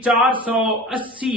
480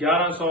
1100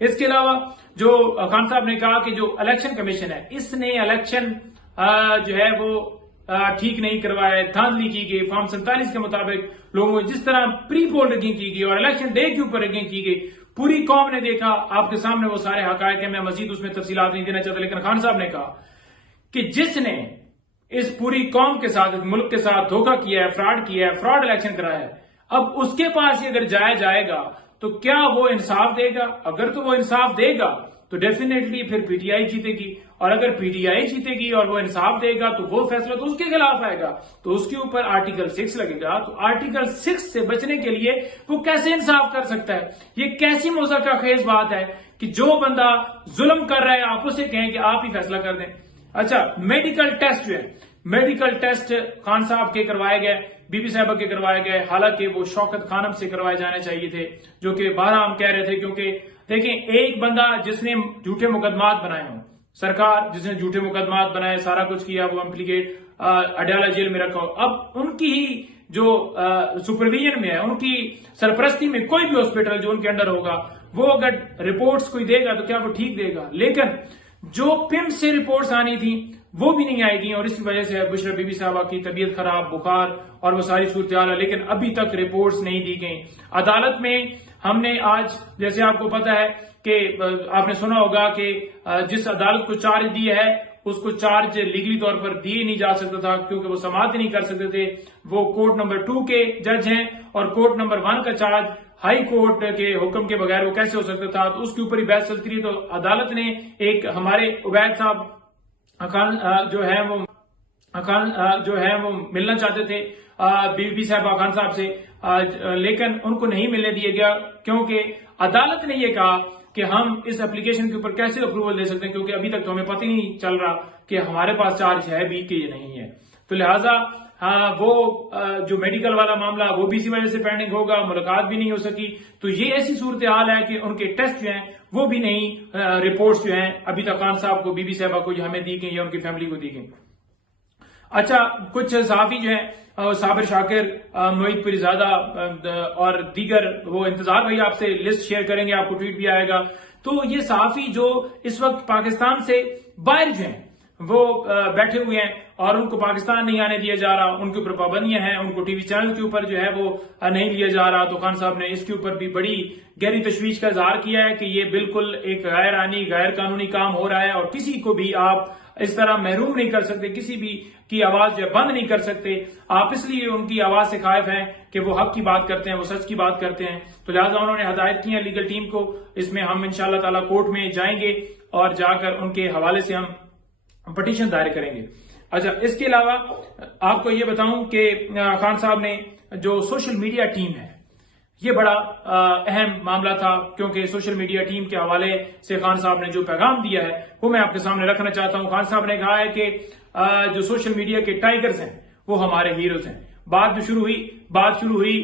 اس کے علاوہ جو خان صاحب نے کہا کہ جو الیکشن کمیشن ہے اس نے الیکشن جو ہے وہ ٹھیک نہیں کروایا، دھاندلی کی گئی، فارم 47 کے مطابق لوگوں جس طرح پری پول ریگنگ کی گئی اور الیکشن ڈے کے اوپر ریگنگ کی گئی، پوری قوم نے دیکھا، آپ کے سامنے وہ سارے حقائق ہیں، میں مزید اس میں تفصیلات نہیں دینا چاہتا، لیکن خان صاحب نے کہا کہ جس نے اس پوری قوم کے ساتھ، اس ملک کے ساتھ دھوکہ کیا ہے، فراڈ کیا ہے، فراڈ الیکشن کرایا ہے، اب اس کے پاس اگر جایا جائے گا تو کیا وہ انصاف دے گا؟ اگر تو وہ انصاف دے گا تو ڈیفینیٹلی پھر پی ٹی آئی جیتے گی، اور اگر پی ٹی آئی جیتے گی اور وہ انصاف دے گا تو وہ فیصلہ تو اس کے خلاف آئے گا، تو اس کے اوپر آرٹیکل 6 لگے گا، تو آرٹیکل 6 سے بچنے کے لیے وہ کیسے انصاف کر سکتا ہے؟ یہ کیسی مضحکہ خیز بات ہے کہ جو بندہ ظلم کر رہا ہے آپ اسے کہیں کہ آپ ہی فیصلہ کر دیں۔ اچھا، میڈیکل ٹیسٹ جو ہے، میڈیکل ٹیسٹ خان صاحب کے کروائے گئے، بی بی صاحبہ کے کروائے گئے، حالانکہ وہ شوکت خانم سے کروائے جانے چاہیے تھے، جو کہ بارہ ہم کہہ رہے تھے، کیونکہ دیکھیں ایک بندہ جس نے جھوٹے مقدمات بنائے ہوں، سرکار جس نے جھوٹے مقدمات بنائے، سارا کچھ کیا، وہ امپلیکیٹ اڈیالہ جیل میں رکھا ہو، اب ان کی ہی جو سپرویژن میں ہے، ان کی سرپرستی میں کوئی بھی ہاسپٹل جو ان کے انڈر ہوگا، وہ اگر رپورٹس کوئی دے گا تو کیا وہ ٹھیک دے گا؟ لیکن جو پم سے رپورٹس آنی تھی وہ بھی نہیں آئے گی، اور اس وجہ سے بشرا بی بی صاحبہ کی طبیعت خراب، بخار اور وہ ساری صورتحال ہے، لیکن ابھی تک رپورٹس نہیں دی گئیں۔ عدالت میں ہم نے آج، جیسے آپ کو پتا ہے کہ آپ نے سنا ہوگا کہ جس عدالت کو چارج دیا ہے اس کو چارج لیگلی طور پر دیے نہیں جا سکتا تھا، کیونکہ وہ سماعت نہیں کر سکتے تھے، وہ کورٹ نمبر 2 کے جج ہیں، اور کورٹ نمبر 1 کا چارج ہائی کورٹ کے حکم کے بغیر وہ کیسے ہو سکتا تھا؟ تو اس کے اوپر ہی بحث چلتی رہی، تو عدالت نے ایک ہمارے عبید صاحب جو ہے وہ ملنا چاہتے تھے بی بی صاحبہ خان صاحب سے، لیکن ان کو نہیں ملنے دیا گیا، کیونکہ عدالت نے یہ کہا کہ ہم اس اپلیکیشن کے اوپر کیسے اپروول دے سکتے ہیں، کیونکہ ابھی تک تو ہمیں پتہ ہی نہیں چل رہا کہ ہمارے پاس چارج ہے بھی کہ یہ نہیں ہے، تو لہٰذا وہ جو میڈیکل والا معاملہ وہ بھی اسی وجہ سے پینڈنگ ہوگا، ملاقات بھی نہیں ہو سکی، تو یہ ایسی صورتحال ہے کہ ان کے ٹیسٹ جو ہیں وہ بھی نہیں، رپورٹس جو ہیں ابھی تک خان صاحب کو، بی بی صاحبہ کو ہمیں دی گئی یا ان کی فیملی کو دی گئی۔ اچھا، کچھ صحافی جو ہیں، صابر شاکر، معید پوری زادہ اور دیگر، وہ انتظار بھائی آپ سے لسٹ شیئر کریں گے، آپ کو ٹویٹ بھی آئے گا، تو یہ صحافی جو اس وقت پاکستان سے باہر جو ہیں وہ بیٹھے ہوئے ہیں اور ان کو پاکستان نہیں آنے دیا جا رہا، ان کے اوپر پابندیاں ہیں، ان کو ٹی وی چینل کے اوپر جو ہے وہ نہیں لیا جا رہا، تو خان صاحب نے اس کے اوپر بھی بڑی گہری تشویش کا اظہار کیا ہے کہ یہ بالکل ایک غیر آئینی، غیر قانونی کام ہو رہا ہے، اور کسی کو بھی آپ اس طرح محروم نہیں کر سکتے، کسی بھی کی آواز جو بند نہیں کر سکتے، آپ اس لیے ان کی آواز سے خائف ہیں کہ وہ حق کی بات کرتے ہیں، وہ سچ کی بات کرتے ہیں، تو لہٰذا انہوں نے ہدایت کی ہے لیگل ٹیم کو، اس میں ہم انشاءاللہ تعالی کورٹ میں جائیں گے اور جا کر ان کے حوالے سے ہم پٹیشن دائر کریں گے۔ اچھا، اس کے علاوہ آپ کو یہ بتاؤں کہ خان صاحب نے جو سوشل میڈیا ٹیم ہے، یہ بڑا اہم معاملہ تھا، کیونکہ سوشل میڈیا ٹیم کے حوالے سے خان صاحب نے جو پیغام دیا ہے وہ میں آپ کے سامنے رکھنا چاہتا ہوں۔ خان صاحب نے کہا ہے کہ جو سوشل میڈیا کے ٹائیگرز ہیں وہ ہمارے ہیروز ہیں۔ بات جو شروع ہوئی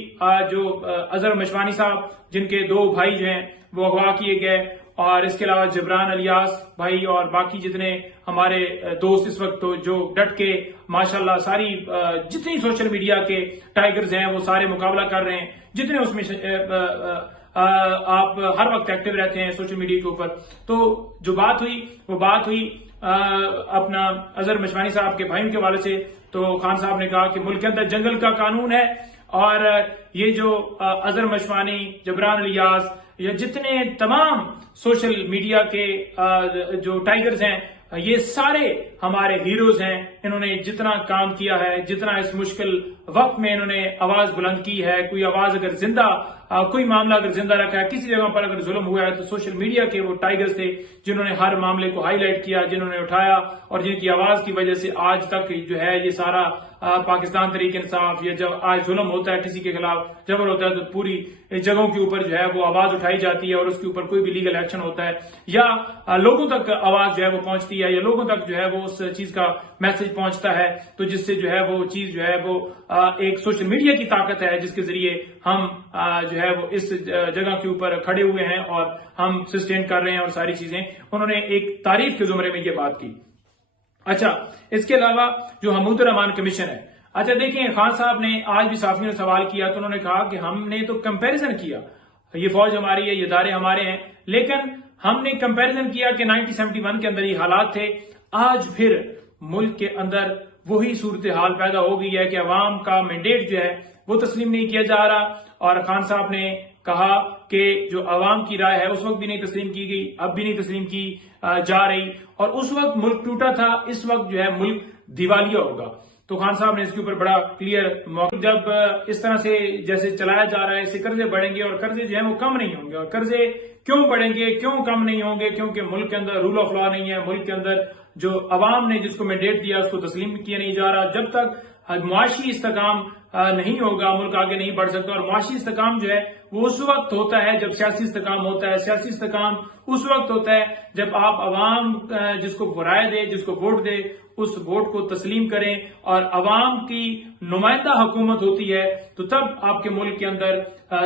جو اظہر مشوانی صاحب، جن کے 2 بھائی جو ہیں وہ اغوا کیے گئے، اور اس کے علاوہ جبران الیاس بھائی اور باقی جتنے ہمارے دوست اس وقت تو جو ڈٹ کے ماشاءاللہ ساری جتنی سوشل میڈیا کے ٹائیگرز ہیں وہ سارے مقابلہ کر رہے ہیں، جتنے اس میں آپ ہر وقت ایکٹیو رہتے ہیں سوشل میڈیا کے اوپر، تو جو بات ہوئی اپنا اظہر مشوانی صاحب کے بھائیوں کے حوالے سے، تو خان صاحب نے کہا کہ ملک کے اندر جنگل کا قانون ہے، اور یہ جو اظہر مشوانی، جبران الیاس، یا جتنے تمام سوشل میڈیا کے جو ٹائیگرز ہیں، یہ سارے ہمارے ہیروز ہیں، انہوں نے جتنا کام کیا ہے، جتنا اس مشکل وقت میں انہوں نے آواز بلند کی ہے، کوئی آواز اگر زندہ، کوئی معاملہ اگر زندہ رکھا ہے، کسی جگہ پر اگر ظلم ہوا ہے تو سوشل میڈیا کے وہ ٹائیگرز تھے جنہوں نے ہر معاملے کو ہائی لائٹ کیا، جنہوں نے اٹھایا، اور جن کی آواز کی وجہ سے آج تک جو ہے یہ سارا پاکستان تحریک انصاف، یا جب آج ظلم ہوتا ہے، کسی کے خلاف جبر ہوتا ہے، تو پوری جگہوں کے اوپر جو ہے وہ آواز اٹھائی جاتی ہے، اور اس کے اوپر کوئی بھی لیگل ایکشن ہوتا ہے، یا لوگوں تک آواز جو ہے وہ پہنچتی ہے، یا لوگوں تک جو ہے وہ اس چیز کا میسج پہنچتا ہے، تو جس سے جو ہے وہ چیز جو ہے وہ ایک سوشل میڈیا کی طاقت ہے، جس کے ذریعے ہم جو ہے وہ اس جگہ کے اوپر کھڑے ہوئے ہیں اور ہم سسٹین کر رہے ہیں، اور ساری چیزیں انہوں نے ایک تعریف کے زمرے میں یہ بات کی۔ اچھا، اس کے علاوہ جو حمود الرحمان کمیشن ہے، اچھا دیکھیں، خان صاحب نے آج بھی صحافیوں نے سوال کیا تو انہوں نے کہا کہ ہم نے تو کمپیریزن کیا، یہ فوج ہماری ہے، یہ ادارے ہمارے ہیں، لیکن ہم نے کمپیریزن کیا کہ 1971 کے اندر یہ حالات تھے، آج پھر ملک کے اندر وہی صورتحال پیدا ہو گئی ہے کہ عوام کا مینڈیٹ جو ہے وہ تسلیم نہیں کیا جا رہا، اور خان صاحب نے کہا کہ جو عوام کی رائے ہے اس وقت بھی نہیں تسلیم کی گئی، اب بھی نہیں تسلیم کی جا رہی، اور اس وقت ملک ٹوٹا تھا، اس وقت جو ہے ملک دیوالیہ ہوگا۔ تو خان صاحب نے اس کے اوپر بڑا کلیئر موقع، جب اس طرح سے جیسے چلایا جا رہا ہے، اس سے قرضے بڑھیں گے اور قرضے جو ہیں وہ کم نہیں ہوں گے، اور قرضے کیوں بڑھیں گے، کیوں کم نہیں ہوں گے؟ کیونکہ ملک کے اندر رول آف لا نہیں ہے، ملک کے اندر جو عوام نے جس کو مینڈیٹ دیا اس کو تسلیم کیا نہیں جا رہا۔ جب تک معاشی استحکام نہیں ہوگا ملک آگے نہیں بڑھ سکتا، اور معاشی استحکام جو ہے وہ اس وقت ہوتا ہے جب سیاسی استحکام ہوتا ہے، سیاسی استحکام اس وقت ہوتا ہے جب آپ عوام جس کو رائے دے، جس کو ووٹ دے، اس ووٹ کو تسلیم کریں اور عوام کی نمائندہ حکومت ہوتی ہے، تو تب آپ کے ملک کے اندر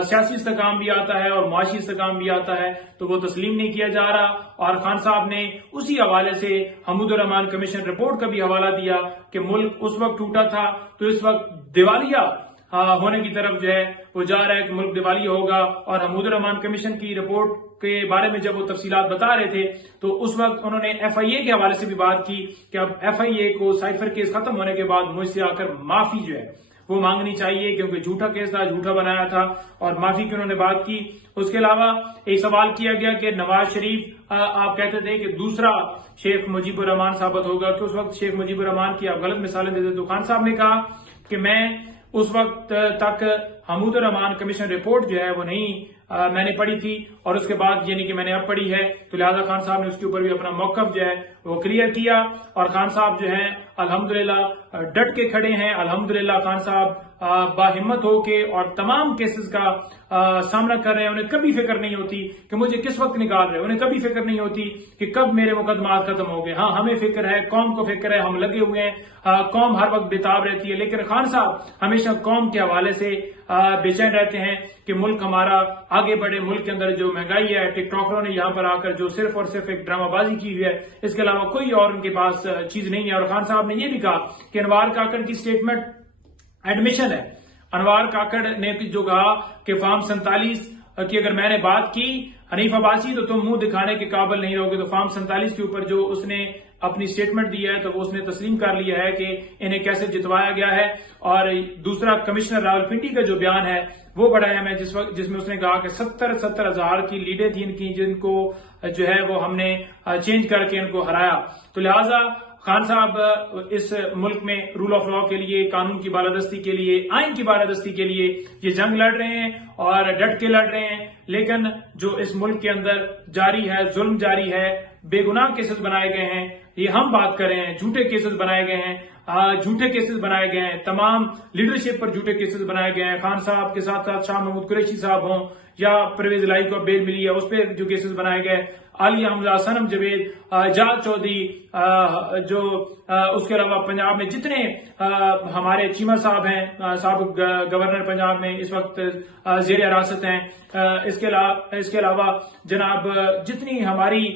سیاسی استحکام بھی آتا ہے اور معاشی استحکام بھی آتا ہے۔ تو وہ تسلیم نہیں کیا جا رہا، اور خان صاحب نے اسی حوالے سے حمود الرحمان کمیشن رپورٹ کا بھی حوالہ دیا کہ ملک اس وقت ٹوٹا تھا تو اس وقت دیوالیہ ہونے کی طرف جو ہے وہ جا رہا ہے کہ ملک دیوالیہ ہوگا۔ اور حمود الرحمان کمیشن کی رپورٹ کے بارے میں جب وہ تفصیلات بتا رہے تھے تو اس وقت انہوں نے ایف آئی اے کے حوالے سے بھی بات کی کہ اب ایف آئی اے کو سائفر کیس ختم ہونے کے بعد مجھ سے آ کر معافی جو ہے وہ مانگنی چاہیے، کیونکہ جھوٹا کیس تھا، جھوٹا بنایا تھا، اور معافی کی انہوں نے بات کی۔ اس کے علاوہ ایک سوال کیا گیا کہ نواز شریف آپ کہتے تھے کہ دوسرا شیخ مجیب الرحمان ثابت ہوگا، کہ اس وقت شیخ مجیب الرحمان کی آپ غلط مثالیں دیتے، تو خان صاحب نے کہا کہ میں اس وقت تک حمود الرحمان کمیشن رپورٹ جو ہے وہ نہیں میں نے پڑھی تھی، اور اس کے بعد یعنی کہ میں نے اب پڑھی ہے، تو لہذا خان صاحب نے اس کے اوپر بھی اپنا موقف جو ہے وہ کلیئر کیا۔ اور خان صاحب جو ہیں الحمدللہ ڈٹ کے کھڑے ہیں، الحمدللہ خان صاحب باہمت ہو کے اور تمام کیسز کا سامنا کر رہے ہیں۔ انہیں کبھی فکر نہیں ہوتی کہ مجھے کس وقت نکال رہے، انہیں کبھی فکر نہیں ہوتی کہ کب میرے مقدمات ختم ہو گئے۔ ہاں ہمیں فکر ہے، قوم کو فکر ہے، ہم لگے ہوئے ہیں، قوم ہر وقت بےتاب رہتی ہے، لیکن خان صاحب ہمیشہ قوم کے حوالے سے بے چین رہتے ہیں کہ ملک ہمارا آگے بڑھے۔ ملک کے اندر جو مہنگائی ہے، ٹک ٹاکروں نے یہاں پر آ کر جو صرف اور صرف ایک ڈرامہ بازی کی ہوئی ہے، اس کے علاوہ کوئی اور ان کے پاس چیز نہیں ہے۔ اور خان صاحب نے یہ بھی کہا کہ انوار کاکڑ کی سٹیٹمنٹ ایڈمیشن ہے۔ انوار کاکڑ نے جو کہا کہ فارم 47 کی اگر میں نے بات کی حنیف عباسی تو تم منہ دکھانے کے قابل نہیں رہو گے، تو فارم 47 کے اوپر جو اس نے اپنی سٹیٹمنٹ دی ہے تو وہ اس نے تسلیم کر لیا ہے کہ انہیں کیسے جتوایا گیا ہے۔ اور دوسرا کمشنر راولپنڈی کا جو بیان ہے وہ بڑا اہم ہے، جس میں اس نے کہا کہ 70 ہزار کی لیڈیں تھیں ان کی، جن کو جو ہے وہ ہم نے چینج کر کے ان کو ہرایا۔ تو لہٰذا خان صاحب اس ملک میں رول آف لا کے لیے، قانون کی بالادستی کے لیے، آئین کی بالادستی کے لیے یہ جنگ لڑ رہے ہیں اور ڈٹ کے لڑ رہے ہیں، لیکن جو اس ملک کے اندر جاری ہے، ظلم جاری ہے، بے گناہ کیسز بنائے گئے ہیں، یہ ہم بات کر رہے ہیں، جھوٹے کیسز بنائے گئے ہیں، جھوٹے کیسز بنائے گئے ہیں، تمام لیڈرشپ پر جھوٹے کیسز بنائے گئے ہیں۔ خان صاحب کے ساتھ ساتھ شاہ محمود قریشی صاحب ہوں یا پرویز الہی کو بیل ملی ہے اس پہ جو کیسز بنائے گئے، عالیہ حمزہ، صنم جاوید، جاد چودھری، جو اس کے علاوہ پنجاب میں جتنے ہمارے چیمہ صاحب ہیں، سابق گورنر پنجاب میں اس وقت زیر حراست ہیں، اس کے علاوہ جناب جتنی ہماری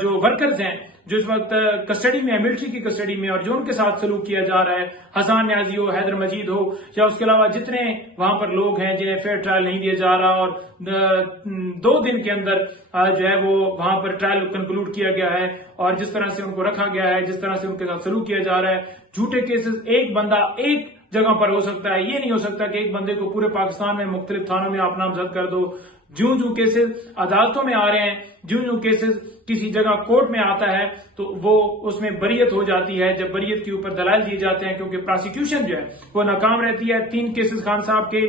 جو ورکرز ہیں جو اس وقت کسٹڈی میں ہے، ملٹری کی کسٹڈی میں، اور جو ان کے ساتھ سلوک کیا جا رہا ہے، حسان نیازی ہو، حیدر مجید ہو، یا اس کے علاوہ جتنے وہاں پر لوگ ہیں جنہیں فیئر ٹرائل نہیں دیا جا رہا، اور 2 دن کے اندر جو ہے وہ وہاں پر ٹرائل کنکلوڈ کیا گیا ہے، اور جس طرح سے ان کو رکھا گیا ہے، جس طرح سے ان کے ساتھ سلوک کیا جا رہا ہے، جھوٹے کیسز ایک بندہ ایک جگہ پر ہو سکتا ہے، یہ نہیں ہو سکتا کہ ایک بندے کو پورے پاکستان میں مختلف تھانوں میں آپ نامزد کر دو۔ جو کیسز عدالتوں میں آ رہے ہیں، جو کیسز کسی جگہ کورٹ میں آتا ہے تو وہ اس میں بریت ہو جاتی ہے، جب بریت کے اوپر دلائل دیے جاتے ہیں، کیونکہ پراسیکیوشن جو ہے وہ ناکام رہتی ہے۔ 3 کیسز خان صاحب کے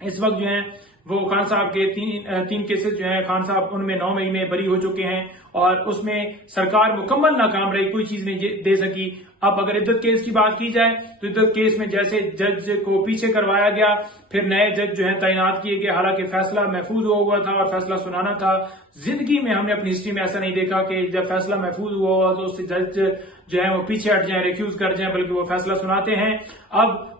اس وقت جو ہیں وہ خان صاحب کے 3 کیسز جو ہیں، خان صاحب ان میں 9 مئی میں بری ہو چکے ہیں، اور اس میں سرکار مکمل ناکام رہی، کوئی چیز نہیں دے سکی۔ اب اگر عدت کیس کی بات کی جائے تو عدت کیس میں جیسے جج کو پیچھے کروایا گیا، پھر نئے جج جو ہیں تعینات کیے گئے، حالانکہ فیصلہ محفوظ ہوا تھا اور فیصلہ سنانا تھا۔ زندگی میں ہم نے اپنی ہسٹری میں ایسا نہیں دیکھا کہ جب فیصلہ محفوظ ہوا تو اس سے جج جو ہے وہ پیچھے ہٹ جائیں، ریکیوز کر جائیں، بلکہ وہ فیصلہ سناتے ہیں۔ اب